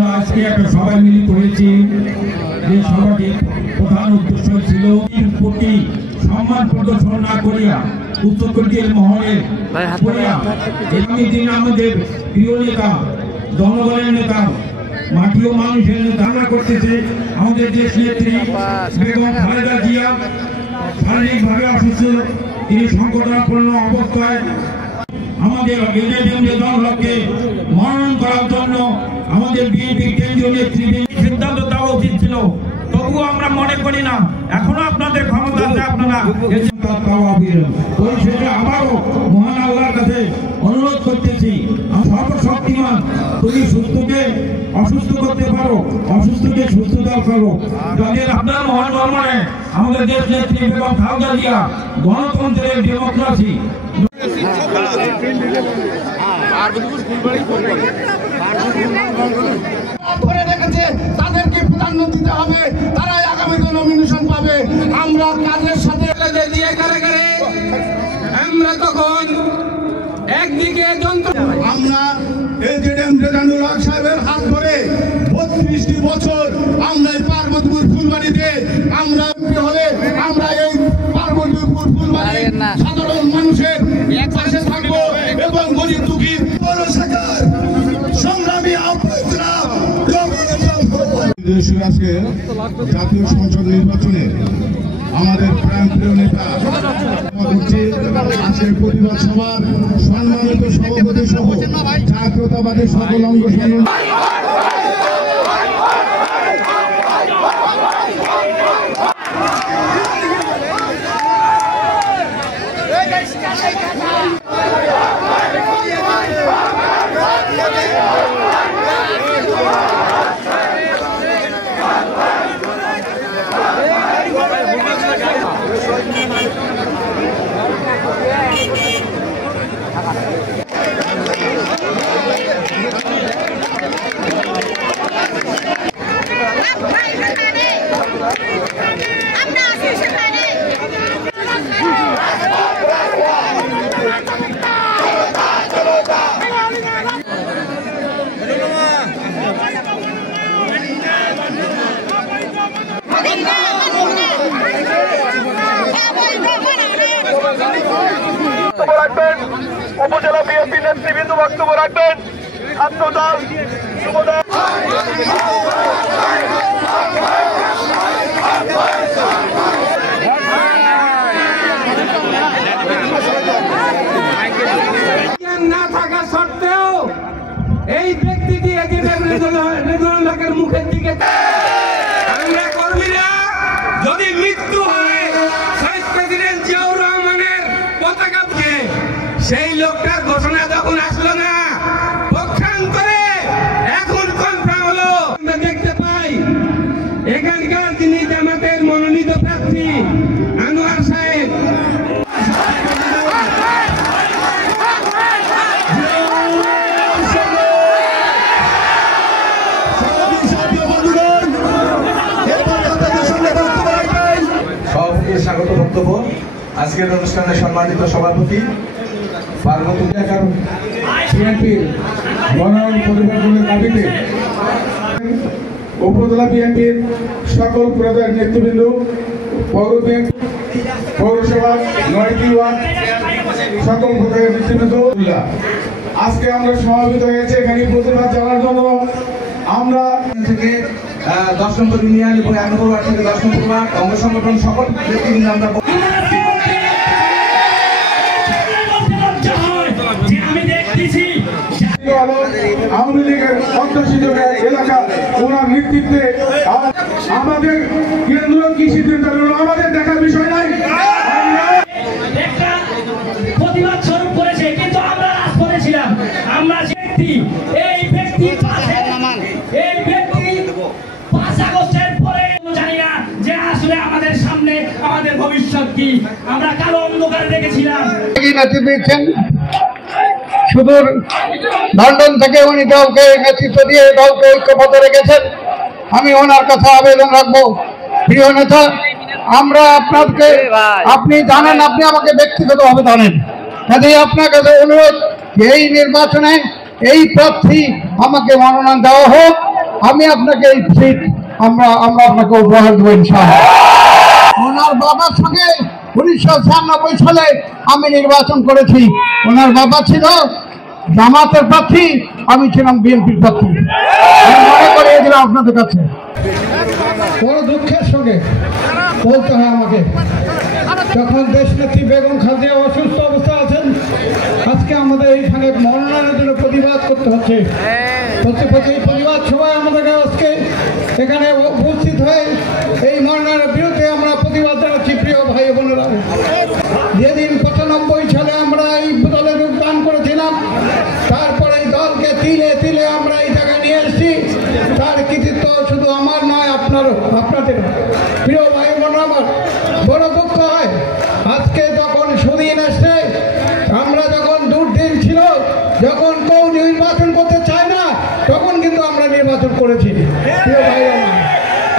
আমরা আজকে একটা সবাই মিলিত হয়েছি। এই সভাটির প্রধান উদ্দেশ্য ছিল প্রতি সম্মান প্রদর্শন না করিয়া উচ্চকোটির মহলে আগামী দিনে আমাদের প্রিয় নেতা, জনগণের নেতা, মাটি ও মানুষের নেতা করতেছে আমাদের দেশ নেত্রী বেগম খালেদা জিয়া শারীরিকভাবে অসুস্থ। তিনি সংকটাপন্ন অবস্থায় আমাদের দলকে মনোনয়ন করার জন্য আমাদের বিএনপির কেন্দ্রীয় নেতৃবৃন্দ সিদ্ধান্ত দেওয়া উচিত ছিল। তবুও আমরা মনে করি না এখনো আপনাদের ক্ষমতা আছে, আপনারা পরিশেষে আবারও মহান আল্লাহর কাছে অনুরোধ করতেছি, সর্বশক্তিমান তুমি সুস্থকে অসুস্থ করতে পারো, অসুস্থকে সুস্থতা করো। যাদের আপনার মহান কর্মে আমাদের দেশ নেত্রী বেগম খালেদা জিয়া গণতন্ত্রের ডেমোক্রেসি ধরে রেখেছে, তাদেরকে প্রাধান্য দিতে হবে, তারাই আগামীতে নমিনেশন পাবে। আমরা কাজের সাথে দিয়ে কারাগারে আমরা তখন একদিকে আমরা এজেডএম রেজানুল হক সাহেবের হাত ধরে 32টি বছর আমরা এই পার্বতীপুর ফুলবাড়িতে আমরা হলে আমরা এই পার্বতীপুর ফুলবাড়ি সাধারণ মানুষের পাশে থাকবো এবং গরিব দুঃখী পৌরসভার সংগ্রামী আজকে জাতীয় সংসদ নির্বাচনে আমাদের প্রাণপ্রিয় নেতা আজকের প্রতিবাদ সভার সম্মানিত সভাপতি সহ জাতীয়তাবাদী সকল অঙ্গ সংগঠন উপজেলা বিএনপি নেতৃবৃন্দ বক্তব্য রাখবেন। ছাত্রদল যুবদল না থাকা সত্ত্বেও এই ব্যক্তিটি রেজুলের মুখের দিকে আমরা কর্মীরা যদি মৃত্যু হয় শহীদ প্রেসিডেন্ট জিয়াউর রহমানের পতাকা সেই লোকটার ঘোষণা যখন আসলো না পক্ষান্তরে এখন কনফার্ম হলো। আমরা দেখতে পাই এখানকার যিনি জামাতের মনোনীত প্রার্থী আনোয়ার সাহেব সভাপতির স্বাগত বক্তব্য। আজকের অনুষ্ঠানে সম্মানিত সভাপতি বিএনপির মনোনয়ন পরিবর্তনের দাবিতে উপজেলা বিএনপির সকল পর্যায়ের নেতৃবৃন্দ, পৌরসভা 9টি ওয়ার্ড সকল পর্যায়ের নেতৃবৃন্দ, আজকে আমরা সমাবেত হয়েছে এখানে প্রতিবাদ জানার জন্য। আমরা থেকে 10 নম্বর ইউনিয়ন এবং 1 নম্বর ওয়ার্ড থেকে 10 নম্বর ওয়ার্ড অঙ্গ সংগঠন সকল নেতৃবৃন্দ আমরা আওয়ামী লীগের অধ্যুষিত এলাকা ওনার নেতৃত্বে আমাদের কেন্দ্র কি সিদ্ধান্ত হলো আমাদের দেখার বিষয় নাই। প্রতিবাদ স্বরূপ করেছে, কিন্তু আমরা রাজ করেছিলাম। আমরা এই ব্যক্তি 5 আগস্টের পরে জানি না যে আসলে আমাদের সামনে আমাদের ভবিষ্যৎ কি। আমরা কালো অন্ধকারে দেখেছিলাম। সুদূর লন্ডন থেকে উনি দলকে নেতৃত্ব দিয়ে দলকে ঐক্যবদ্ধ রেখেছেন। আমি ওনার কথা আবেদন রাখবো, প্রিয় নেতা, আমরা আপনাকে, আপনি জানেন, আপনি আমাকে ব্যক্তিগতভাবে জানেন, কাজে আপনার কাছে অনুরোধ এই নির্বাচনে এই প্রার্থী আমাকে মনোনয়ন দেওয়া হোক আমি আপনাকে এই সিট আমরা আপনাকে উপহার দেবো ইনশাআল্লাহ। ওনার বাবার সঙ্গে 1996 সালে আমি নির্বাচন করেছি। ওনার বাবা ছিল জামাতের প্রার্থী, আমি ছিলাম বিএনপির প্রার্থী। আমি মনে করিয়ে দিলাম আপনাদের কাছে। বড় দুঃখের সঙ্গে বলতে হয় আমাকে, যখন দেশনেত্রী বেগম খালেদা অসুস্থ অবস্থা আছেন, আজকে আমাদের এইখানে মনোনয়নের জন্য প্রতিবাদ করতে হচ্ছে। এই প্রতিবাদ সবাই আমাদেরকে আজকে এখানে উপস্থিত হয়ে এই মনোনয়নের বিরুদ্ধে আমরা প্রতিবাদ জানাচ্ছি। প্রিয় ভাই বোনেরা, যেদিন 95 সালে আমরা এই দলে যোগদান করেছিলাম, তারপরে এই দলকে তিলে তিলে আমরা এই জায়গায় নিয়ে এসেছি। তার কৃতিত্ব শুধু আমার নয়, আপনাদের। প্রিয় ভাই বোনেরা, আমার বড় দুঃখ হয় আজকে যখন সুদিন আসছে, আমরা যখন দুর্দিন ছিল, যখন কেউ নির্বাচন করতে চায় না, তখন কিন্তু আমরা নির্বাচন করেছি। প্রিয় ভাই আমার,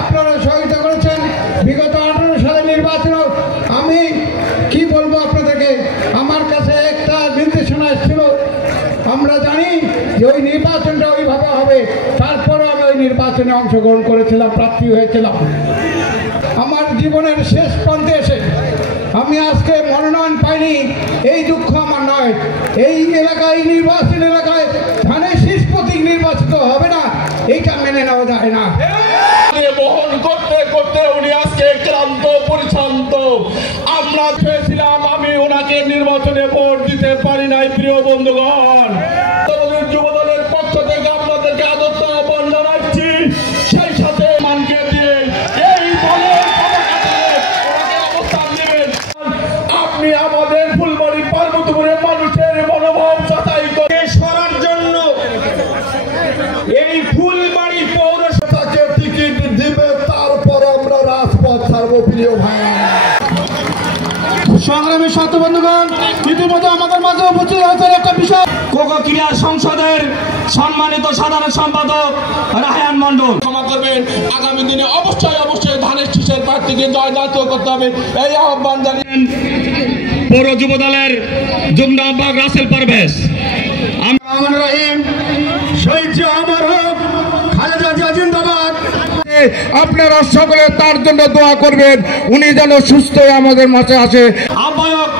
আপনারা সহযোগিতা করেছেন। বিগত 18 সালে নির্বাচন, আমি কি বলবো আপনাদেরকে, আমার কাছে একটা নির্দেশনা এসেছিল। আমরা জানি যে ওই নির্বাচনটা ওইভাবে হবে, তারপরে আমি ওই নির্বাচনে অংশগ্রহণ করেছিলাম, প্রার্থী হয়েছিলাম। আমার জীবনের শেষ প্রান্তে এসে আমি আজকে মনোনয়ন পাইনি, এই দুঃখ আমার নয়। এই এলাকায়, এই নির্বাচন এলাকায় ধানের শীষ প্রতীক নির্বাচিত হবে না, এইটা মেনে নেওয়া যায় না। বহন করতে করতে উনি আজকে ক্লান্ত পরিশ্রান্ত। আমরা চেয়েছিলাম, আমি ওনাকে নির্বাচনে ভোট দিতে পারি নাই। প্রিয় বন্ধুগণ, যুবদলের পক্ষ থেকে আপনাদেরকে আদর্শ আহ্বান জানাচ্ছি, সেই সাথে মানকে দিয়ে এই দলের ওনাকে অবস্থান নেবেন। আপনি আমাদের ফুলবাড়ি পার্বতীপুরের মানুষের মনোভাব যাচাই করে সরার জন্য এই ফুলবাড়ি পৌরসভাকে টিকিট দিবে, তারপর আমরা রাজপথ ছাড়বো। প্রিয় ভাই, সংগ্রামী ছাত্র বন্ধুগণ, ইতিমধ্যে আমাদের মাঝে উপস্থিত হয়েছেন একটা বিষয়, কোকো ক্রীড়া সংসদের সম্মানিত সাধারণ সম্পাদক রাহায়ান মন্ডল ক্ষমা করবেন। আগামী দিনে অবশ্যই ধানের শীষের প্রার্থীকে জয়যুক্ত করতে হবে, এই আহ্বান জানিয়েন পৌর যুব দলের যুগ্ম আহ্বায়ক রাসেল পারভেজ। আপনারা সকলে তার জন্য দোয়া করবেন, উনি যেন সুস্থ হয়ে আমাদের মাঝে আসে। আহ্বায়ক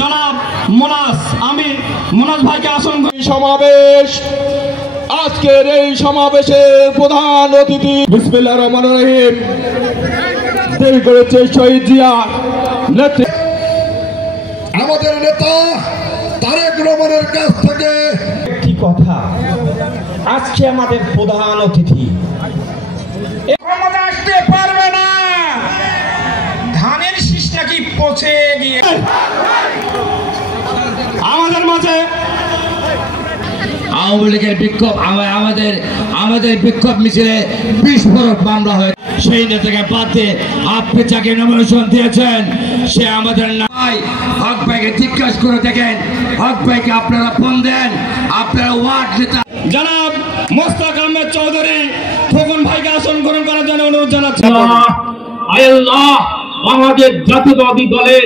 জনাব মোনাস, আমি মোনাস ভাইকে আসন করি। সমাবেশ, আজকের এই সমাবেশের প্রধান অতিথি বিসমিল্লাহির রহমানির রহিম দেরি করেছে শহীদ জিয়া আমাদের নেতা তারেক রহমানের কাছ থেকে একটি কথা, আজকে আমাদের প্রধান অতিথি আসতে পারবে না, ধানের শীষ নাকি পচে গিয়ে আমাদের মাঝে আওয়ামী লীগের বিক্ষোভ, আমাদের বিক্ষোভ মিছিলে বিস্ফোরক মামলা হয়। সেই নেতাকে বাদ দিয়ে আপনি যাকে নমিনেশন দিয়েছেন সে আমাদের নাই। হক ভাইকে জিজ্ঞাসা করে দেখেন, হক ভাইকে আপনারা ফোন দেন, আপনারা ওয়ার্ড নেতা জনাব মোস্তাক আহমেদ চৌধুরী খোকন ভাইকে আসন গ্রহণ করার জন্য অনুরোধ জানাচ্ছি। আল্লাহ আমাদের জাতীয়তাবাদী দলের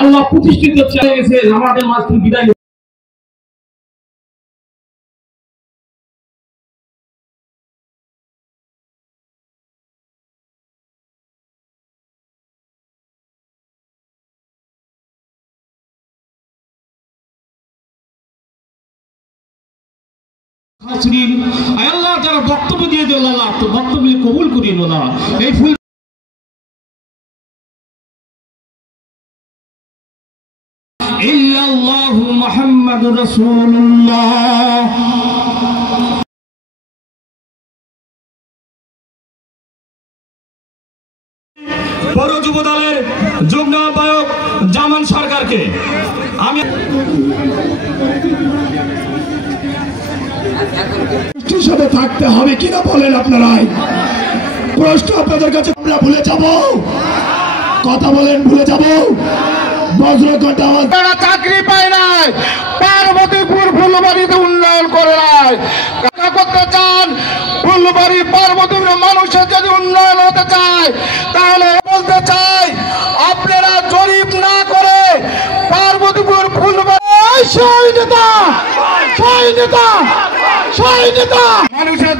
আল্লাহ প্রতিষ্ঠিত হয়ে গেছে, আমাদের মাঝ থেকে বিদায় আল্লাহ যারা বক্তব্য দিয়ে দিল, আল্লাহ তো বক্তব্য কবুল করিয়ে না। এই ফুল ইল্লাল্লাহু মুহাম্মাদুর রাসূলুল্লাহ। পৌর যুব দলের যুগ্ম আহ্বায়ক জামান সরকারকে আমি সাথে থাকতে হবে কিনা বলেন আপনারাই? প্রশ্ন আপনাদের কাছে, আমরা ভুলে যাব? কথা বলেন, ভুলে যাব? বজ্রকণ্ঠ আওয়াজ, চাকরি পায় নাই, পার্বতীপুর ফুলবাড়িতে উন্নয়ন করে নাই, করতে চান ফুলবাড়ি পার্বতীপুর মানুষের যদি উন্নয়ন হতে চায়, তাহলে বলতে চাই আপনারা জরিপ না করে পার্বতীপুর ফুলবাড়ি মানুষের